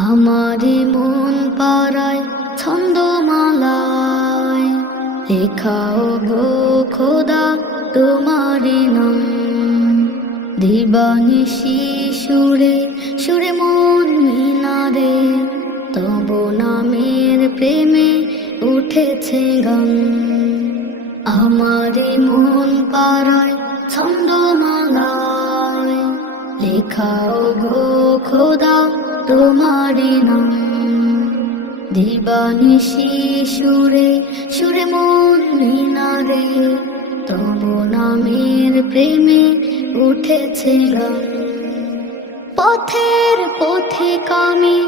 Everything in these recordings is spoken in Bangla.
আমারি মন পাড়ায় ছন্দমালায় লেখাও গো খোদা তোমারি নাম। দিবানিশি সুরে সুরে মন মিনারে তব নামের প্রেমে উঠেছে গান। আমারি মন পাড়ায় ছন্দমালায় লেখাও গো খোদা তোমারি নাম। দিবানিশি সুরে সুরে মন মিনারে তব নামের প্রেমে উঠেছে গান। পথের পথিকামি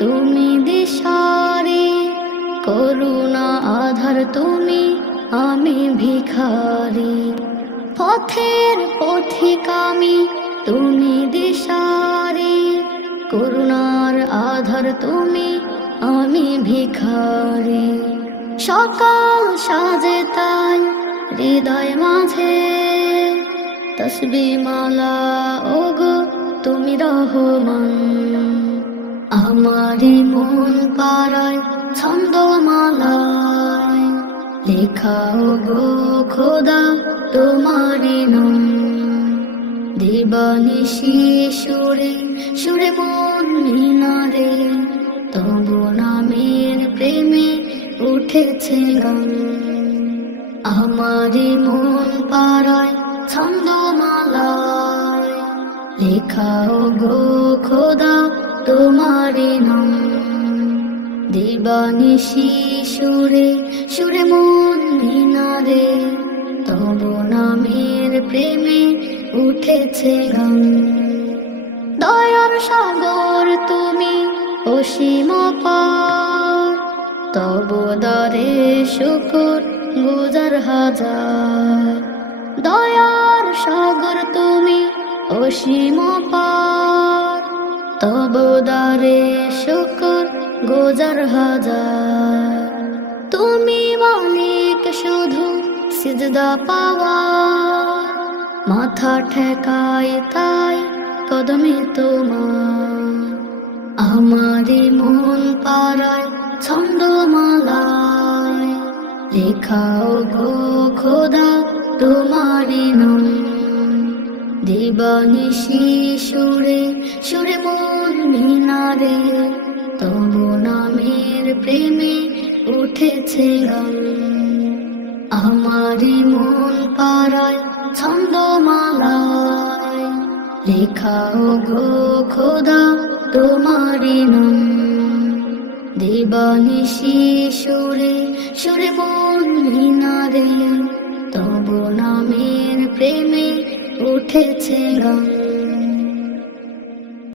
তুমি দিশারি, করুণা আধার তুমি আমি ভিখারি। পথের পথিকামি তুমি দিশারি, করুণার আধার তুমি আমি ভিখারি। সকাল সাজে তাই হৃদয় মাঝে তসবি মালা ওগো তুমি রহমান। আমারি মন পাড়ায় ছন্দমালায় লেখাও গো খোদা তোমারি নাম। দিবানিশি সুরে সুরে মন মিনারে তব নামের প্রেমে উঠেছে গান। আমারি মন পাড়ায় ছন্দমালায় লেখাও গো খোদা তোমারি নাম। দিবানিশি সুরে সুরে মন মিনারে তব নামের প্রেমে উঠেছে গান। দয়ার সাগর তুমি অসীম পার, তব দরে শুকর গুজার হাজার। দয়ার সাগর তুমি অসীম পার, তব দরে শুকর গুজার হাজার। তুমি মালিক শুধু সিজদা পাওয়ার, মাথা ঠেকাই তাই কদমে তোমার। আমারি মন পাড়ায় ছন্দমালায় লেখাও গো খোদা তোমারি নাম। দিবানিশি সুরে সুরে মন মিনারে তব নামের প্রেমে উঠেছে গান। আমারি মন পাড়ায় ছন্দমালায় লেখাও গো খোদা তোমারি নাম। দিবানিশি সুরে সুরে মন মিনারে তব নামের প্রেমে উঠেছে গান।